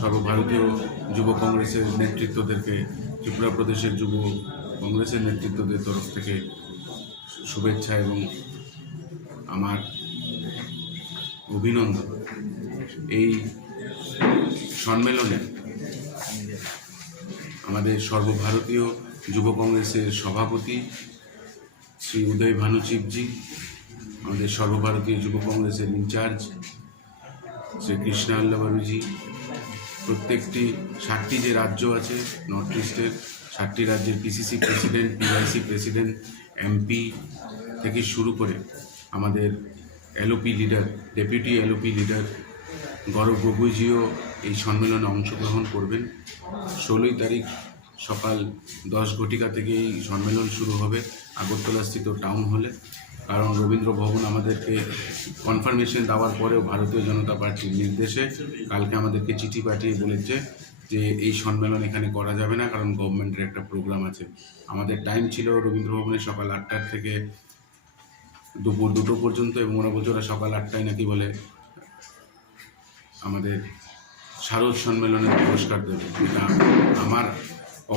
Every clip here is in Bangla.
সর্বভারতীয় যুব কংগ্রেসের নেতৃত্বদেরকে, ত্রিপুরা প্রদেশের যুব কংগ্রেসের নেতৃত্বদের তরফ থেকে শুভেচ্ছা এবং আমার অভিনন্দন। এই সম্মেলনে আমাদের সর্বভারতীয় যুব কংগ্রেসের সভাপতি শ্রী উদয় ভানু শিবজি, আমাদের সর্বভারতীয় যুব কংগ্রেসের ইনচার্জ শ্রী কৃষ্ণা আল্লাবারুজি, প্রত্যেকটি 7টি যে রাজ্য আছে নর্থ ইস্টের 7টি রাজ্যের PCC president, PIC president, MP থেকে শুরু করে আমাদের LOP leader, deputy LOP leader Gaurav গগৈজিও এই সম্মেলনে অংশগ্রহণ করবেন। 16ই তারিখ সকাল 10 ঘটিকা থেকে এই সম্মেলন শুরু হবে আগরতলাস্থিত টাউন হলে। কারণ রবীন্দ্র ভবন আমাদেরকে কনফার্মেশন দেওয়ার পরেও ভারতীয় জনতা পার্টির নির্দেশে কালকে আমাদেরকে চিঠি পাঠিয়ে বলেছে যে এই সম্মেলন এখানে করা যাবে না, কারণ গভর্নমেন্টের একটা প্রোগ্রাম আছে। আমাদের টাইম ছিল রবীন্দ্র ভবনে সকাল 8টার থেকে দুপুর 2টো পর্যন্ত, এবং ওরা বলছে ওরা সকাল 8টায় নাকি বলে আমাদের শারদ সম্মেলনের পুরস্কার দেবে। এটা আমার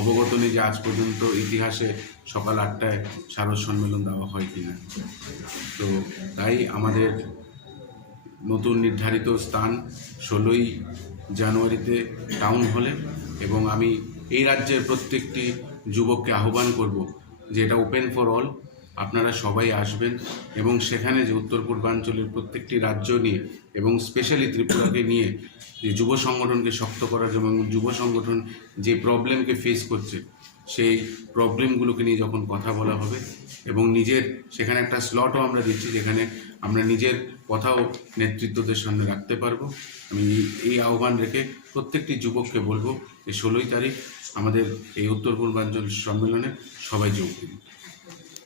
অবগত নেই যে আজ পর্যন্ত ইতিহাসে সকাল 8টায় শারদ সম্মেলন দেওয়া হয় কিনা। তো তাই আমাদের নতুন নির্ধারিত স্থান 16ই জানুয়ারিতে টাউন হলে, এবং আমি এই রাজ্যের প্রত্যেকটি যুবককে আহ্বান করব যে এটা ওপেন ফর অল, আপনারা সবাই আসবেন এবং সেখানে যে উত্তর পূর্বাঞ্চলের প্রত্যেকটি রাজ্য নিয়ে এবং স্পেশালি ত্রিপুরাকে নিয়ে যে যুব সংগঠনকে শক্ত করার জন্য, এবং যুব সংগঠন যে প্রবলেমকে ফেস করছে সেই প্রবলেমগুলোকে নিয়ে যখন কথা বলা হবে, এবং নিজের সেখানে একটা স্লটও আমরা দিচ্ছি যেখানে আমরা নিজের কথাও নেতৃত্বদের সামনে রাখতে পারবো। আমি এই আহ্বান রেখে প্রত্যেকটি যুবককে বলবো যে 16ই তারিখ আমাদের এই উত্তর পূর্বাঞ্চল সম্মেলনে সবাই যোগ দিন।